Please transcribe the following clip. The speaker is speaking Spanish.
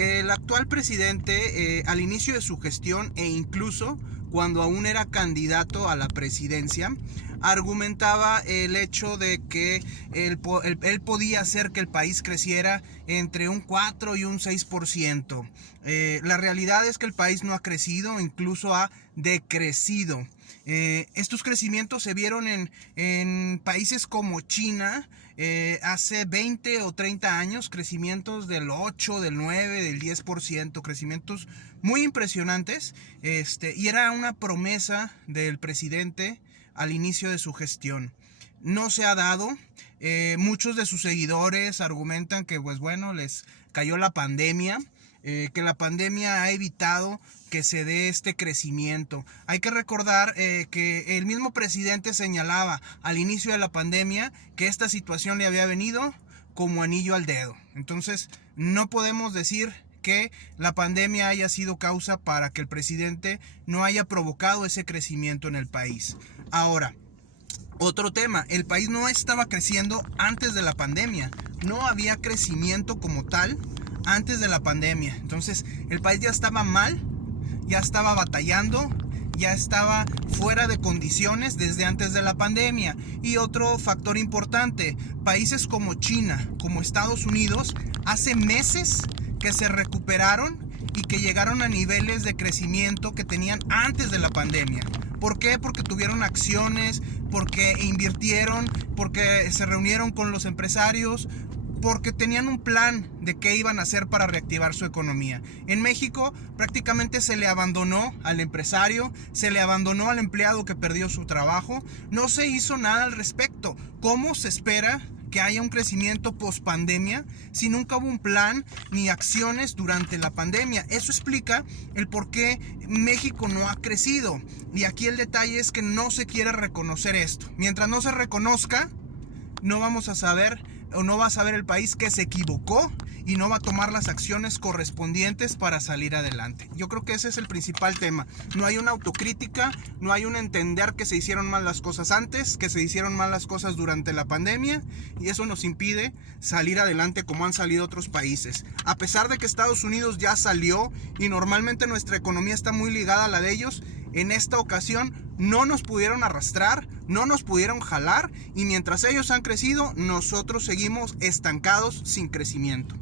El actual presidente, al inicio de su gestión e incluso cuando aún era candidato a la presidencia, argumentaba el hecho de que él podía hacer que el país creciera entre un 4 y un 6%. La realidad es que el país no ha crecido, incluso ha decrecido. Estos crecimientos se vieron en países como China hace 20 o 30 años, crecimientos del 8, del 9, del 10%, crecimientos muy impresionantes, y era una promesa del presidente al inicio de su gestión. No se ha dado. Muchos de sus seguidores argumentan que pues bueno, les cayó la pandemia, que la pandemia ha evitado que se dé este crecimiento. Hay que recordar que el mismo presidente señalaba al inicio de la pandemia que esta situación le había venido como anillo al dedo. Entonces no podemos decir que la pandemia haya sido causa para que el presidente no haya provocado ese crecimiento en el país. Ahora, otro tema, el país no estaba creciendo antes de la pandemia, no había crecimiento como tal antes de la pandemia. Entonces el país ya estaba mal, ya estaba batallando, ya estaba fuera de condiciones desde antes de la pandemia. Y otro factor importante, países como China, como Estados Unidos, hace meses que se recuperaron y que llegaron a niveles de crecimiento que tenían antes de la pandemia. ¿Por qué? Porque tuvieron acciones, porque invirtieron, porque se reunieron con los empresarios, porque tenían un plan de qué iban a hacer para reactivar su economía. En México prácticamente se le abandonó al empresario, se le abandonó al empleado que perdió su trabajo, no se hizo nada al respecto. ¿Cómo se espera que haya un crecimiento post pandemia si nunca hubo un plan ni acciones durante la pandemia? Eso explica el por qué México no ha crecido. Y aquí el detalle es que no se quiere reconocer esto. Mientras no se reconozca, no vamos a saber, o no va a saber el país que se equivocó y no va a tomar las acciones correspondientes para salir adelante. Yo creo que ese es el principal tema. No hay una autocrítica, no hay un entender que se hicieron mal las cosas antes, que se hicieron mal las cosas durante la pandemia, y eso nos impide salir adelante como han salido otros países. A pesar de que Estados Unidos ya salió y normalmente nuestra economía está muy ligada a la de ellos, en esta ocasión no nos pudieron arrastrar, no nos pudieron jalar, y mientras ellos han crecido, nosotros seguimos estancados sin crecimiento.